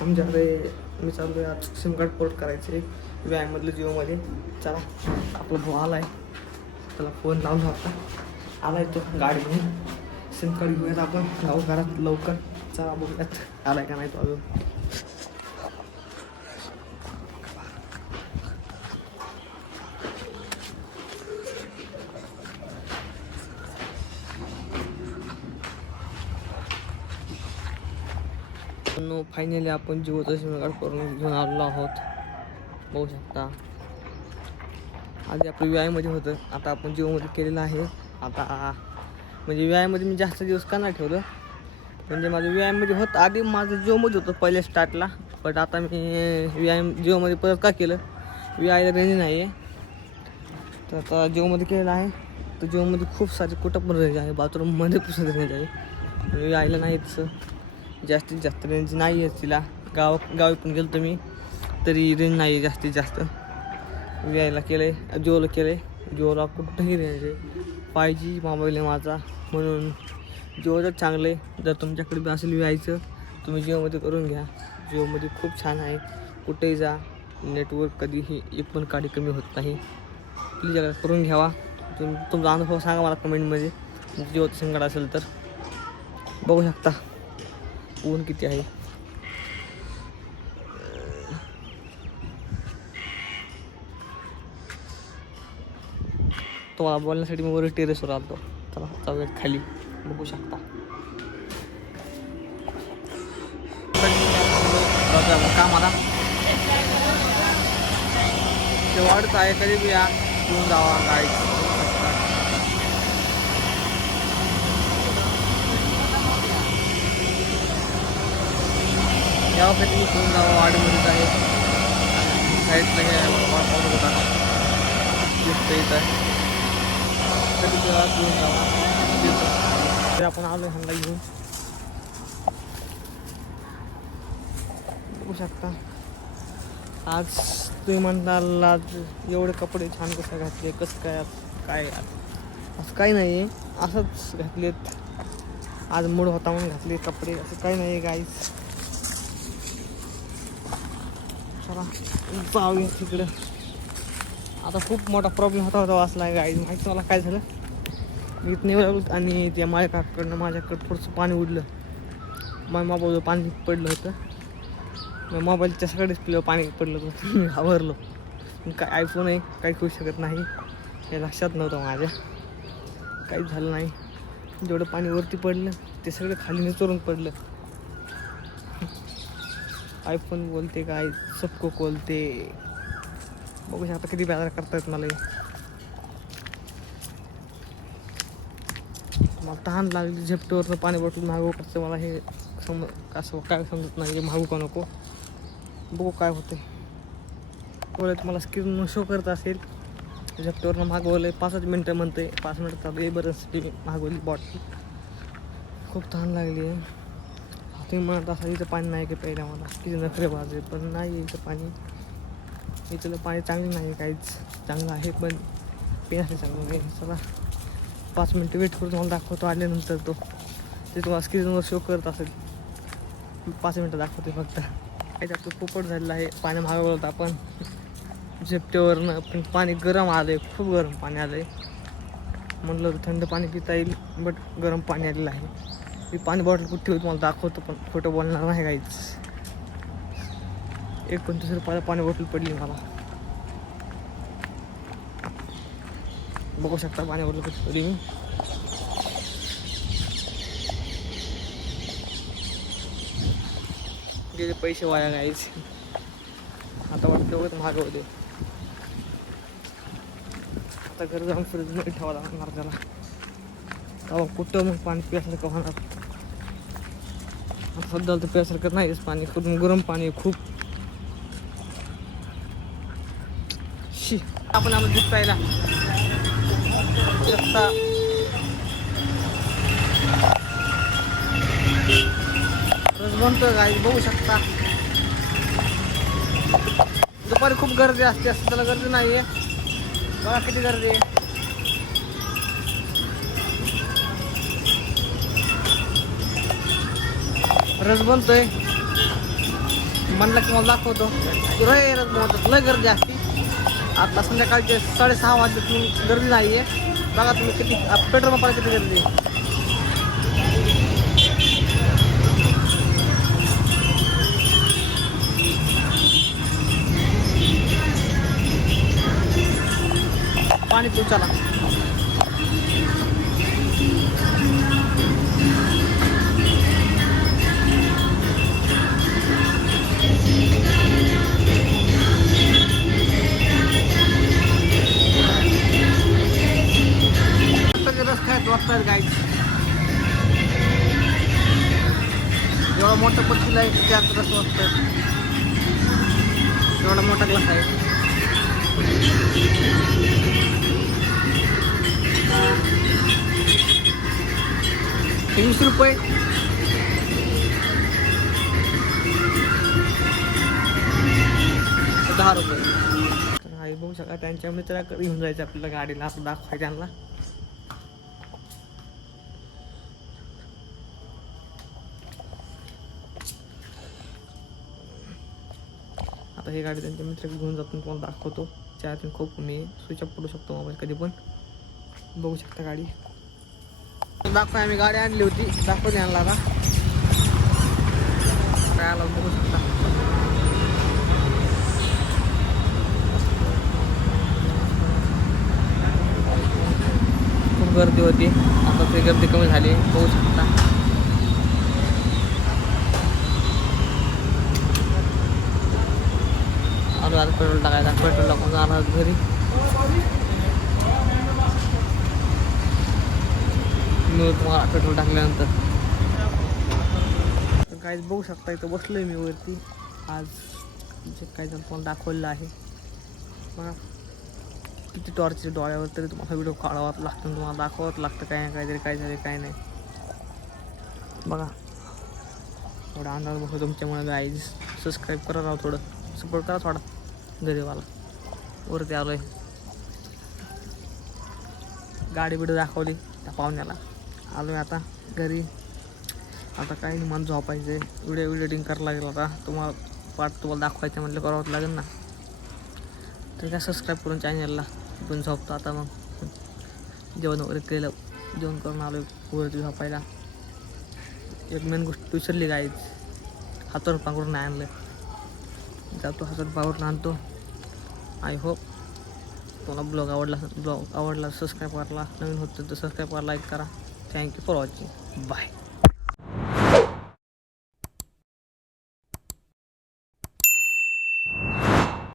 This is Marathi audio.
आमच्याकडे मी चाललोय आज सिम कार्ड पोर्ट करायचे व्यायाममधलं जिओमध्ये. चला आपला भाऊ आलाय, त्याला फोन लावून होता, आलाय तो गाडी घेऊन. सिम कार्ड घेऊयात आपण लवकरात लवकर. चला बघूयात आलाय का नाही तो अजून. फायनली आपण जिओचं सिम कार्ड करून घेऊन आलेलो आहोत. बघू शकता आधी आपलं व्यायाममध्ये होतं, आता आपण जिओमध्ये केलेलं आहे. आता म्हणजे व्यायाममध्ये मी जास्त दिवस का नाही ठेवलं, म्हणजे माझं व्यायाममध्ये होतं. आधी माझं जिओमध्ये होतं पहिले स्टार्टला, बट आता मी व्यायाम जिओमध्ये परत का केलं, व्यायाला रेंज नाही आहे तर आता जिओमध्ये केलेलं आहे. तर जिओमध्ये खूप सारे कुठं पण रेंज आहे, बाथरूममध्ये पण रेंज आहे. व्यायला नाही तसं जास्तीत जास्त रेंज नाही आहे तिला. गावी पण गेलो तर मी तरी रेंज नाही आहे जास्तीत जास्त. व्यायला केलं आहे, जिओला केलं आहे. जिओला कुठंही रेंज आहे. 5G मोबाईल आहे माझा, म्हणून जिओचं चांगलं आहे. जर तुमच्याकडे बी असेल व्यायचं तुम्ही जिओमध्ये करून घ्या. जिओमध्ये खूप छान आहे, कुठेही जा, नेटवर्क कधीही एक पण काडी कमी होत नाही. प्लीज जरा करून घ्यावा. तुमचा अनुभव सांगा मला कमेंटमध्ये, जिओचं सिम कार्ड असेल तर. बघू शकता ऊन किती आहे. तुम्हाला बोलण्यासाठी मी वर टेरेसवर आलो. चला जाऊयात खाली, बघू शकता. कामाला ते वाढत आहे, कधी बी या घेऊन जावा गाडी. यावं कधी घेऊन जावं, वाडीमध्येच आहे. साईडला हे वापरत होता दिसतं इथं, कधी घेऊन जावा. ते आपण आलो ह्यांना घेऊन. बघू शकता आज तुम्ही म्हणताल आज एवढे कपडे छान कसं घातले, कसं काय काय असं काही नाही आहे, असंच घातलेत. आज मूड होता म्हणून घातले कपडे, असं काही नाही आहे गाईस. चला जाऊया तिकडं. आता खूप मोठा प्रॉब्लेम होता वाचला आहे गाईज. माहिती मला काय झालं, मी इथं येऊ आणि त्या माझ्याकडनं माझ्याकडं थोडंसं पाणी उडलं. माझ्या मोबाईलवर पाणी पडलं होतं, मग मोबाईलच्या सगळ्या डिस्प्लेवर पाणी पडलं होतं. मी घाबरलो. काय आयफोन आहे, काही करू शकत नाही हे लक्षात नव्हतं माझ्या. काहीच झालं नाही. जेवढं पाणी वरती पडलं ते सगळं खाली निचोरून पडलं. आयफोन बोलते काय, सबको बोलते. बघू शकता किती बेजार करतायत मला. मला तहान लागली, झेपटोवरनं पाणी बॉटल मागवू कसं, मला हे असं काय समजत नाही, हे मागू का नको. बघू काय होते. बोलत तुम्हाला स्क्रीन शो करत असेल, झेपटोवरनं मागवलं 5 मिनटं म्हणते, 5 मिनटं चालू आहे. बरंच मागवली बॉटल. खूप तहान लागली आहे. तुम्ही म्हणत असा इथं पाणी नाही की पहिल्या, मला किती नखरे बाजू, पण नाही इथं पाणी. इथलं पाणी चांगलं नाही, काहीच चांगलं आहे पण पिण्यासाठी चांगलं नाही. चला 5 मिनटं वेट करून तुम्हाला दाखवतो आल्यानंतर. तो ते तुम्हाला स्क्रीनवर शो करत असेल. 5 मिनटं दाखवते फक्त. काहीच आपलं पोपट झालेलं आहे. पाणी मागवलं होतं आपण झेपटेवरनं, पण पाणी गरम आलं आहे, खूप गरम पाणी आलं आहे. म्हटलं थंड पाणी पिता येईल, बट गरम पाणी आलेलं आहे. मी पाणी बॉटल कुठे ठेवून तुम्हाला दाखवतो, पण खोटं बोलणार नाही काहीच. 29 रुपयाला पाणी बॉटल पडली मला. बघू शकता पाणी बॉटल कुठे पडली मी. गेले पैसे वाया गायच. आता वाटतं वगैरे मागवते. आता घर जाऊन फ्रीजमध्ये ठेवा लागणार त्याला. तेव्हा कुठं मग पाणी प्यासारखं होणार. सध्या तर प्यासारखं नाहीच पाणी, कुठून गरम पाणी खूप. शी आपण आम्हाला दूध प्यायला शकता. रस बनतोय गाई, बघू शकता. दुपारी खूप गर्दी असते, असं त्याला गर्दी नाही आहे. बघा किती गर्दी आहे. रस बनतोय म्हणलं की मला दाखवतो रे. रस बनवतात लय गर्दी असते. आता संध्याकाळचे 6:30 वाजता गर्दी नाही आहे. बघा तुम्ही किती पेट्रोल पंपाला किती गर्दी आहे. पाणी पिऊ चला. रस खायच वाटतात गाईच. एवढा मोठा पत्तीला आहे त्यात रस वाटतं. एवढा मोठा ग्लास आहे. 20 रुपये. ₹10. तर आई बघू शकता त्यांच्या मित्राकडे घेऊन जायचं आपल्याला गाडीला. असं दाखवायचं त्यांना. आता ही गाडी त्यांच्या मित्राकडे घेऊन जातो तुम्हाला दाखवतो. चार्जिंग खूप कमी आहे. स्विच ऑफ पडू शकतो मोबाईल कधी पण. बघू शकता गाडी दाखवा. आम्ही गाडी आणली होती दाखवते आणला. आता काय आला बघू शकता. खूप गर्दी होती. आता ते गर्दी कमी झाली बघू शकता. आता पेट्रोल टाकायचा. पेट्रोल टाकून जाणार घरी. मी तुम्हाला पेट्रोल टाकल्यानंतर काहीच बघू शकता. इथं बसलोय मी वरती. आज जे काही जण तुम्हाला दाखवलेलं आहे बघा. किती टॉर्च डोळ्यावर तरी तुम्हाला व्हिडिओ काढावं लागतं. तुम्हाला दाखवावं लागतं काय नाही काहीतरी काय झाले काय नाही. बघा थोडा अंदाज बघतो तुमच्यामुळे गाईज. सबस्क्राईब करा राव. थोडं सपोर्ट करा थोडा. गरीबाला वरती आलोय. गाडी बिडी दाखवली त्या पाहुण्याला. आलोय आता घरी. आता काही नाही मन झोपायचं आहे. व्हिडिओ एडिटिंग करायला लागेल आता. तुम्हाला दाखवायचं म्हटलं करावंच लागेल ना. तर काय सबस्क्राईब करून चॅनलला. पण झोपतो आता. मग जेवण वगैरे केलं. जेवण करून आलो वरती झोपायला. एक मेन गोष्ट विसरली गाईज. हातावर पांघरून नाही आणलं. जातो हातात पांघरून आणतो. आय होप तुम्हाला ब्लॉग आवडला सबस्क्राईब करायला. नवीन होतं तर सबस्क्राईब करा लाईक करा. Thank you for watching. बाय.